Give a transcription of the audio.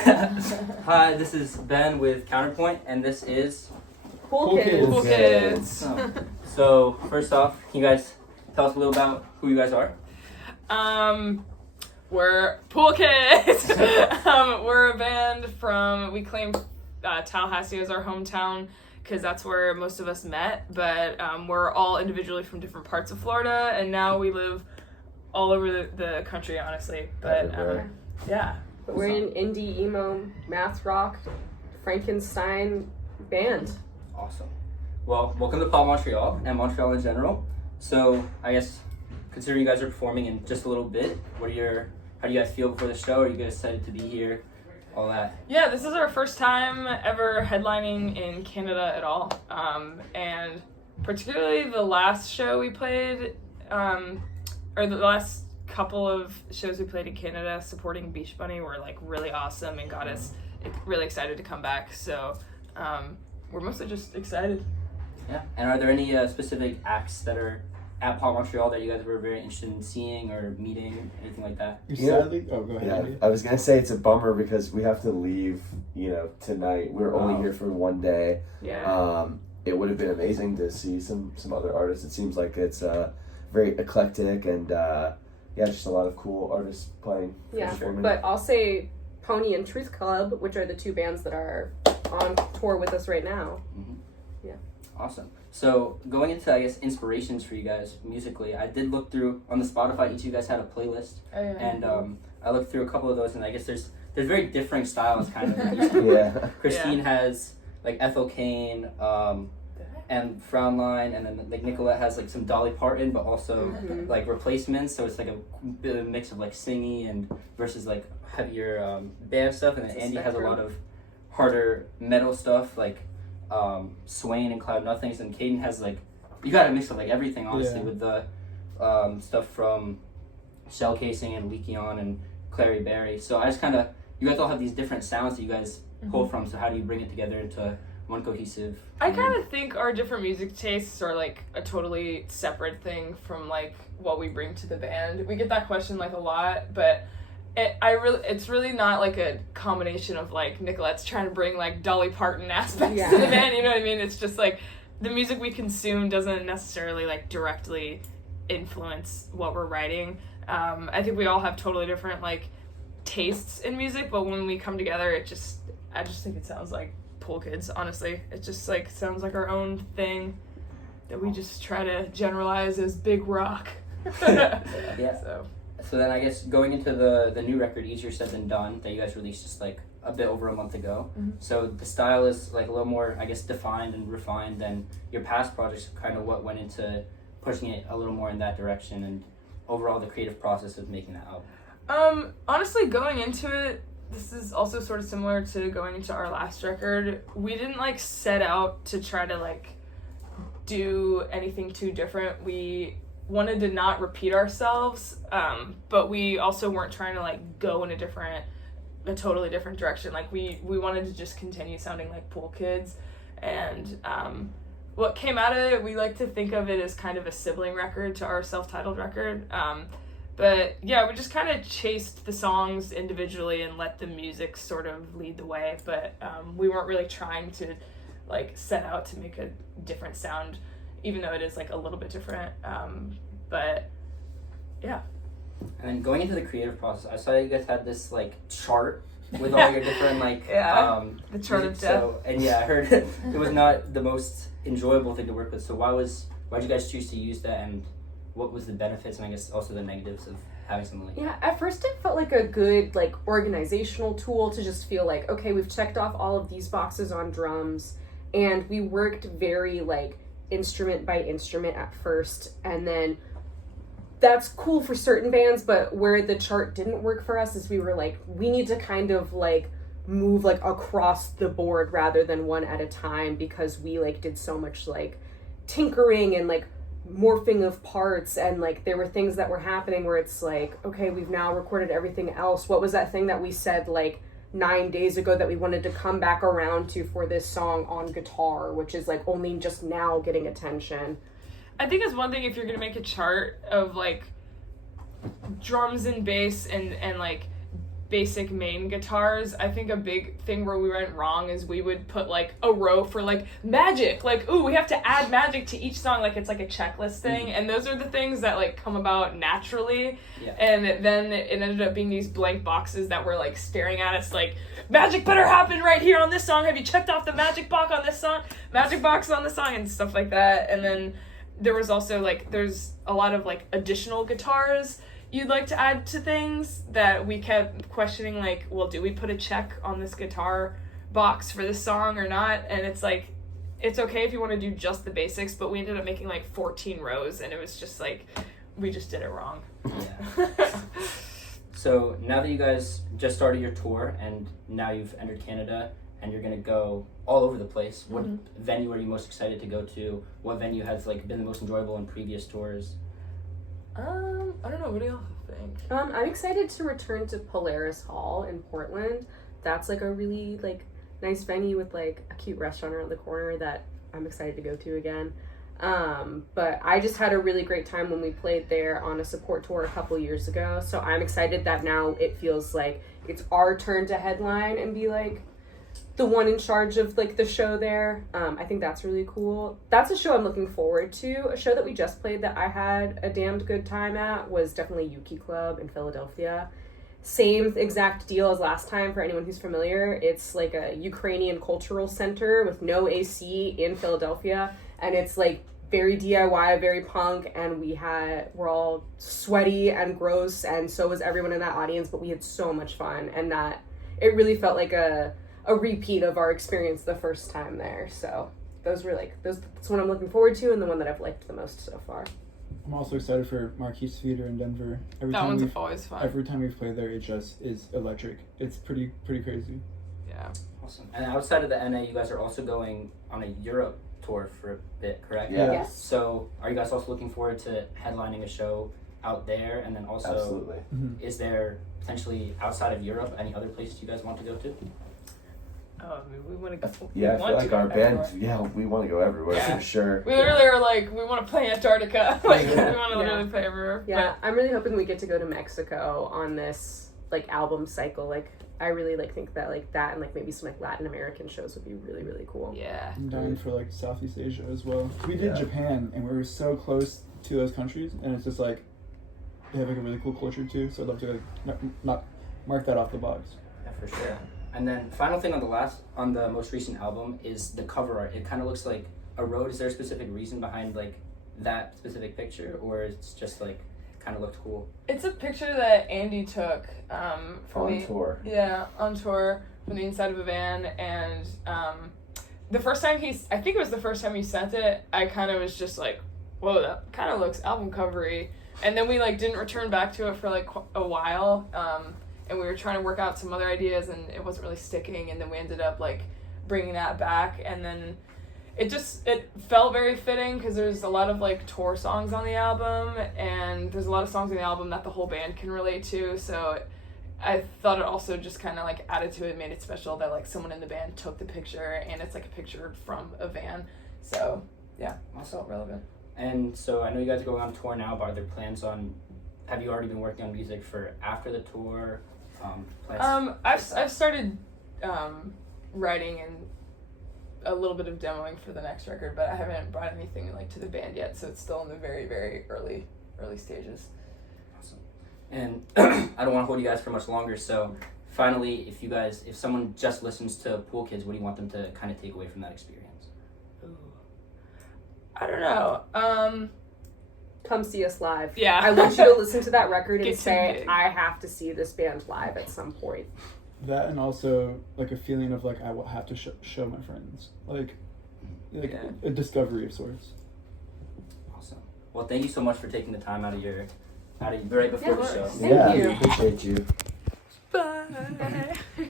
Hi, this is Ben with Counterpoint, and this is Cool Kids. Cool Kids. So first off, can you guys tell us a little about who you guys are? We're Pool Kids. We're a band from, we claim Tallahassee as our hometown because that's where most of us met, but we're all individually from different parts of Florida, and now we live all over the country, honestly. But yeah. We're an indie, emo, math rock, Frankenstein band. Awesome. Well, welcome to Pop Montreal and Montreal in general. So I guess considering you guys are performing in just a little bit, how do you guys feel before the show? Are you guys excited to be here? All that. Yeah, this is our first time ever headlining in Canada at all. And particularly the last show we played, or the last couple of shows we played in Canada supporting Beach Bunny were like really awesome and got us really excited to come back. So we're mostly just excited. Yeah. And are there any specific acts that are at Pop Montreal that you guys were very interested in seeing or meeting, anything like that? Sadly, go ahead. Yeah, I was gonna say it's a bummer because we have to leave, tonight. We're only here for one day. Yeah. It would have been amazing to see some other artists. It seems like it's very eclectic and just a lot of cool artists playing. Yeah, but I'll say Pony and Truth Club, which are the two bands that are on tour with us right now. Mm-hmm. Yeah. Awesome. So going into, I guess, inspirations for you guys musically, I did look through on the Spotify. Each of you guys had a playlist, and I looked through a couple of those, and I guess there's very differing styles, kind of. Yeah. Christine has like Ethel Cain, and Frownline, and then like Nicolette has like some Dolly Parton, but also like replacements. So it's like a bit of a mix of like singing and versus like heavier band stuff, and then Andy has a lot of harder metal stuff like Swain and Cloud Nothings, and Caden has like, you got a mix of like everything, honestly, with the stuff from Shell Casing and Leaky On and Clary Berry. So I just kind of, you guys all have these different sounds that you guys pull from, so how do you bring it together into one cohesive? I kind of think our different music tastes are like a totally separate thing from like what we bring to the band. We get that question like a lot, but it's really not like a combination of like Nicolette's trying to bring like Dolly Parton aspects to the band, you know what I mean? It's just like the music we consume doesn't necessarily like directly influence what we're writing. I think we all have totally different like tastes in music, but when we come together, I just think it sounds like Pool Kids, honestly. It just like sounds like our own thing that we just try to generalize as big rock. Yeah. So then I guess going into the new record, Easier Said Than Done, that you guys released just like a bit over a month ago. Mm-hmm. So the style is like a little more, I guess, defined and refined than your past projects, kind of what went into pushing it a little more in that direction, and overall the creative process of making that album. Honestly, going into it, this is also sort of similar to going into our last record. We didn't like set out to try to like do anything too different. We wanted to not repeat ourselves, but we also weren't trying to like go in a totally different direction. Like we wanted to just continue sounding like Pool Kids, and what came out of it, we like to think of it as kind of a sibling record to our self-titled record. But yeah, we just kind of chased the songs individually and let the music sort of lead the way, but we weren't really trying to like set out to make a different sound, even though it is like a little bit different. But yeah. And then going into the creative process, I saw you guys had this like chart with all your different like the chart of death. So, and yeah, I heard it was not the most enjoyable thing to work with. So why'd you guys choose to use that, and what was the benefits and I guess also the negatives of having something like that? Yeah, at first it felt like a good like organizational tool to just feel like, okay, we've checked off all of these boxes on drums, and we worked very like instrument by instrument at first, and then that's cool for certain bands, but where the chart didn't work for us is we were like, we need to kind of like move like across the board rather than one at a time, because we like did so much like tinkering and like morphing of parts, and like there were things that were happening where it's like, okay, we've now recorded everything else. What was that thing that we said like 9 days ago that we wanted to come back around to for this song on guitar, which is like only just now getting attention? I think it's one thing if you're gonna make a chart of like drums and bass and like basic main guitars. I think a big thing where we went wrong is we would put like a row for like magic, like, ooh, we have to add magic to each song, like it's like a checklist thing, and those are the things that like come about naturally. And then it ended up being these blank boxes that were like staring at us like, magic better happen right here on this song, have you checked off the magic box on this song, and stuff like that. And then there was also like, there's a lot of like additional guitars you'd like to add to things that we kept questioning, like, well, do we put a check on this guitar box for this song or not? And it's like, it's okay if you want to do just the basics, but we ended up making like 14 rows, and it was just like, we just did it wrong. Yeah. So now that you guys just started your tour and now you've entered Canada and you're gonna go all over the place, what venue are you most excited to go to? What venue has like been the most enjoyable in previous tours? I don't know, what do y'all think? I'm excited to return to Polaris Hall in Portland. That's like a really like nice venue with like a cute restaurant around the corner that I'm excited to go to again. But I just had a really great time when we played there on a support tour a couple years ago. So I'm excited that now it feels like it's our turn to headline and be like the one in charge of like the show there. I think that's really cool. That's a show I'm looking forward to. A show that we just played that I had a damned good time at was definitely Yuki Club in Philadelphia. Same exact deal as last time for anyone who's familiar. It's like a Ukrainian cultural center with no AC in Philadelphia, and it's like very DIY, very punk, and we're all sweaty and gross, and so was everyone in that audience, but we had so much fun, and that it really felt like a repeat of our experience the first time there. So that's what I'm looking forward to, and the one that I've liked the most so far. I'm also excited for Marquis Theater in Denver. That one's always fun. Every time we've played there, it just is electric. It's pretty crazy. Yeah. Awesome. And outside of the NA, you guys are also going on a Europe tour for a bit, correct? Yeah. Yes. So are you guys also looking forward to headlining a show out there? And then also, Absolutely. is there potentially outside of Europe any other places you guys want to go to? Oh, I mean, we want to go. Yeah, I feel like our band, we want to go everywhere for sure. We literally are like, we want to play Antarctica. Like, we want to literally play everywhere. Yeah, I'm really hoping we get to go to Mexico on this like album cycle. Like, I really like think that like that and like maybe some like Latin American shows would be really, really cool. Yeah. I'm dying for like Southeast Asia as well. We did Japan, and we were so close to those countries, and it's just like they have like a really cool culture too. So I'd love to like not mark that off the box. Yeah, for sure. And then final thing on the most recent album is the cover art. It kind of looks like a road. Is there a specific reason behind like that specific picture, or it's just like kind of looked cool? It's a picture that Andy took on tour. Yeah, on tour from the inside of a van, and the first time I think it was the first time he sent it, I kind of was just like, whoa, that kind of looks album covery. And then we like didn't return back to it for like a while. And we were trying to work out some other ideas, and it wasn't really sticking, and then we ended up like bringing that back, and then it felt very fitting because there's a lot of like tour songs on the album, and there's a lot of songs on the album that the whole band can relate to, so I thought it also just kind of like added to it, made it special that like someone in the band took the picture, and it's like a picture from a van, so yeah, it felt relevant. And so I know you guys are going on tour now, but are there plans on, have you already been working on music for after the tour? I've started writing and a little bit of demoing for the next record, but I haven't brought anything like to the band yet, so it's still in the very, very early stages. Awesome. And I don't want to hold you guys for much longer, so finally, if someone just listens to Pool Kids, what do you want them to kind of take away from that experience? Ooh. I don't know. Come see us live. Yeah. I want you to listen to that record and Get say, big. I have to see this band live at some point. That, and also like a feeling of like I will have to show my friends, like a discovery of sorts. Awesome. Well, thank you so much for taking the time out of right before the show. Thank you. Appreciate you. Bye.